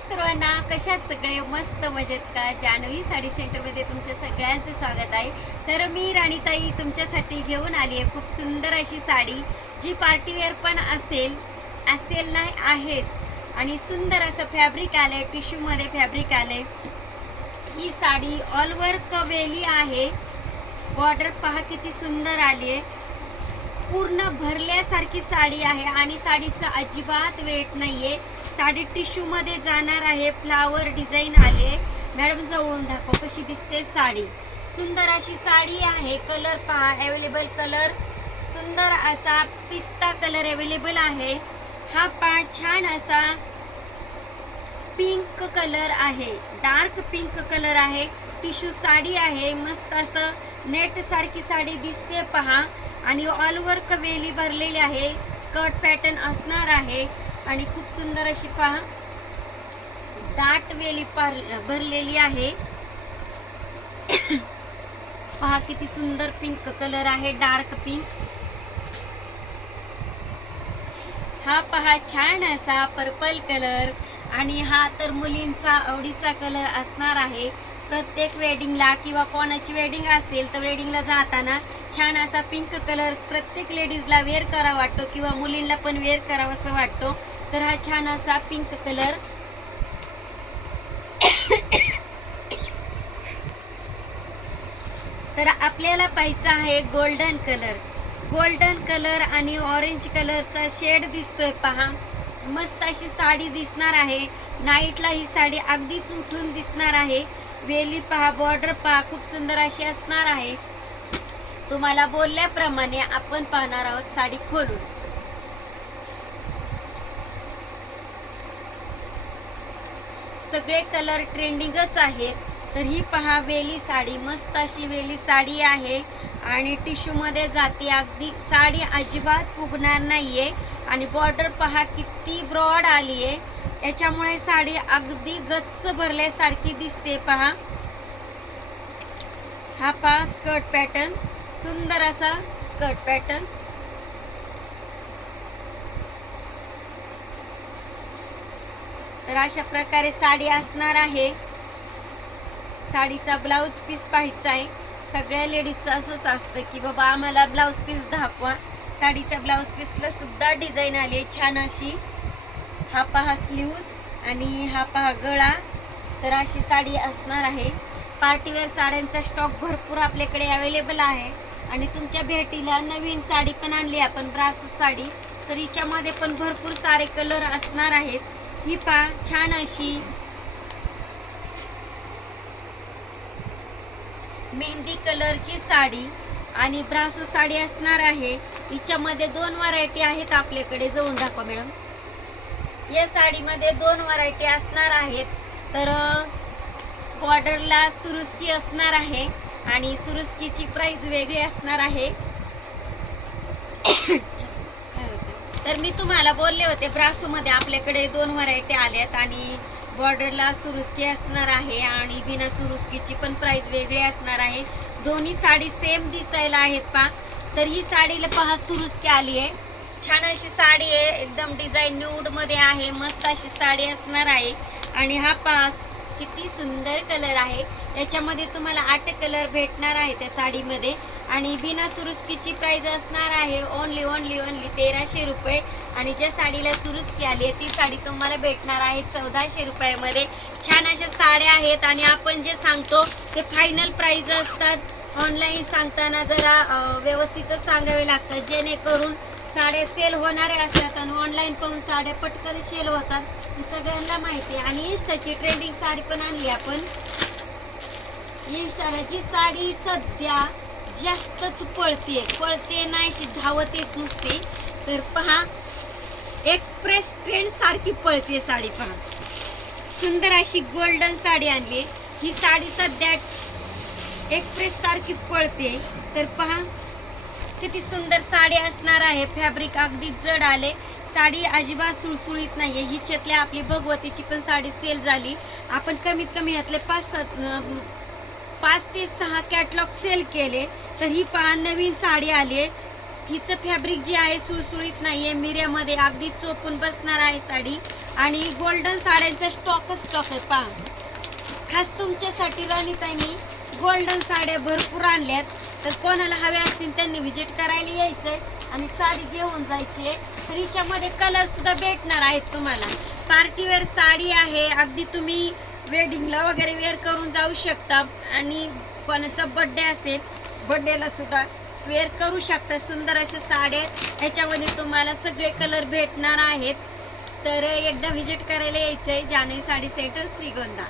सर्वांना कशात सगळे मस्त मजेत का? जानवी साडी सेंटरमध्ये तुमच्या सगळ्यांचं स्वागत आहे. तर मी राणीताई तुमच्यासाठी घेऊन आली आहे खूप सुंदर अशी साडी जी पार्टीवेअर पण असेल असेल नाही आहेच. आणि सुंदर असं फॅब्रिक आलं आहे टिश्यूमध्ये फॅब्रिक आलंय. ही साडी ऑल वर्क वेली आहे. बॉर्डर पहा किती सुंदर आली आहे. पूर्ण भरल्यासारखी साडी आहे आणि साडीचं अजिबात वेट नाही आहे साडी टिश्यू मध्ये जाणार आहे. फ्लावर डिझाईन आले मॅडम जवळून दाखव कशी दिसते साडी. सुंदर अशी साडी आहे. कलर पहा. Available colour. सुंदर असा पिस्ता कलर अवेलेबल आहे. हा पहा छान असा पिंक कलर आहे. डार्क पिंक कलर आहे. टिश्यू साडी आहे. मस्त असं नेट सारखी साडी दिसते पहा. आणि ऑलवर्क वेली भरलेली आहे. स्कर्ट पॅटर्न असणार आहे. आणि खूप सुंदर अशी पहा. दाट वेली पार भरलेली आहे. पहा किती सुंदर पिंक कलर आहे डार्क पिंक हा पहा छान असा पर्पल कलर आणि हा तर मुलींचा आवडीचा कलर असणार आहे. प्रत्येक वेडिंगला किंवा कोणाची वेडिंग असेल तर वेडिंगला जाताना छान असा पिंक कलर प्रत्येक लेडीजला वेअर करा वाटतो किंवा मुलींना पण वेअर करावा असं वाटतो. तर हा छान असा पिंक कलर तर आपल्याला पाहिजे आहे गोल्डन कलर गोल्डन कलर आणि ऑरेंज कलरचा शेड दिसतोय पहा. मस्त अशी साडी दिसणार आहे. नाईटला ही साडी अगदीच उठून दिसणार आहे. वेली पहा बॉर्डर पहा खूप सुंदर अशी असणार आहे. तुम्हाला बोलल्याप्रमाणे आपण पाहणार आहोत साडी खोलून. सगळे कलर ट्रेंडिंगच आहेत तर ही पहा वेली साडी मस्त अशी वेली साडी आहे. आणि टिश्यू मध्ये जाते अगदी साडी अजिबात फुगणार नाहीये. आणि बॉर्डर पहा किती ब्रॉड आली आहे याच्यामुळे साडी अगदी गच्च भरल्यासारखी दिसते पहा. हा पहा स्कर्ट पॅटर्न सुंदर असा स्कर्ट पॅटर्न. तर अशा प्रकारे साडी असणार आहे. साडीचा ब्लाऊज पीस पाहायचा आहे. सगळ्या लेडीजचं असंच असतं की बाबा आम्हाला ब्लाऊज पीस दाखवा. साडीच्या ब्लाऊज पीसला सुद्धा डिझाईन आली आहे छान अशी. हा पहा स्लीव्ज आणि हा पहा गळा. तर अशी साडी असणार आहे. पार्टीवेअर साड्यांचा स्टॉक भरपूर आपल्याकडे अवेलेबल आहे. आणि तुमच्या भेटीला नवीन साडी पण आणली आपण ब्रासूस साडी. तर हिच्यामध्ये पण भरपूर सारे कलर असणार आहेत. ही पहा छान अशी. मेहंदी कलरची साडी आणि ब्रासू साडी असणार आहे. हिच्यामध्ये दोन व्हरायटी आहेत आपल्याकडे. जाऊन दाखवा मॅडम या साडीमध्ये दोन व्हरायटी असणार आहेत. तर बॉर्डरला सुरुस्की असणार आहे आणि सुरुस्कीची प्राइस वेगळी असणार आहे. तर मी तुम्हाला बोलले होते ब्रासोमध्ये आपल्याकडे दोन व्हरायटी आल्यात आणि बॉर्डरला सुरुस्की असणार आहे आणि बिना सुरुस्कीची पण प्राइस वेगळी असणार आहे. दोन्ही साडी सेम दिसायला आहेत पा तर ही साडीला पहा सुरुस्की आली आहे छान अशी साडी आहे एकदम डिझाईन न्यूडमध्ये आहे मस्त अशी साडी असणार आहे. आणि हा पास किती सुंदर कलर आहे. याच्यामध्ये तुम्हाला आठ कलर भेटणार आहे त्या साडीमध्ये. आणि बिना सुरुस्कीची प्राइस असणार आहे. ओनली ओनली ओनली तेराशे रुपये. आणि ज्या साडीला सुरुस्की आली आहे ती साडी तुम्हाला भेटणार आहे चौदाशे रुपयामध्ये. छान अशा साड्या आहेत आणि आपण जे सांगतो ते फायनल प्राईज असतात. ऑनलाईन सांगताना जरा व्यवस्थितच सांगावे लागतात. जेणेकरून साड्या सेल होणाऱ्या असतात आणि ऑनलाईन पाहून साड्या पटकन सेल होतात. हे सगळ्यांना माहिती आहे. आणि इंस्टाची ट्रेंडिंग साडी पण आणली आपण. इंस्टाला जी साडी सध्या जास्तच पळते पळते नाही धावतेच नुसते. तर पहा एक्सप्रेस ट्रेंड सारखी पळते साडी पहा. सुंदर अशी गोल्डन साडी आणली. ही साडी सध्या एक्सप्रेस सारखीच पळते तर पहा किती सुंदर साडी असणार आहे. फॅब्रिक अगदी जड आले. साडी अजिबात सुळसुळीत नाहीये. चेतल्या आपली भगवतीची पण साडी सेल झाली. आपण कमीत कमी यातले पाच सात पाच ते सहा कॅटलॉग सेल केले. तर ही पहा नवीन साडी आली हिचं फॅब्रिक जे आहे सुळसुळीत नाहीये. मिऱ्यामध्ये अगदी चोपून बसणार आहे साडी. आणि गोल्डन साड्यांचा स्टॉकच स्टॉक आहे पहा. खास तुमच्यासाठी राणीताईंनी गोल्डन साड्या भरपूर आणल्यात. तर कोणाला हव्या असतील त्यांनी व्हिजिट करायला यायचंय. आणि साडी घेऊन जायची आहे. तर हिच्यामध्ये कलर सुद्धा भेटणार आहेत तुम्हाला. पार्टीवेअर साडी आहे. अगदी तुम्ही वेडिंगला वगैरे वेअर करून जाऊ शकता. आणि कोणाचा बड्डे असेल बड्डेला सुद्धा वेअर करू शकता. सुंदर अशा साड्या आहेत. ह्याच्यामध्ये तुम्हाला सगळे कलर भेटणार आहेत. तर एकदा व्हिजिट करायला यायचंय. जानवी साडी सेंटर श्रीगोंदा.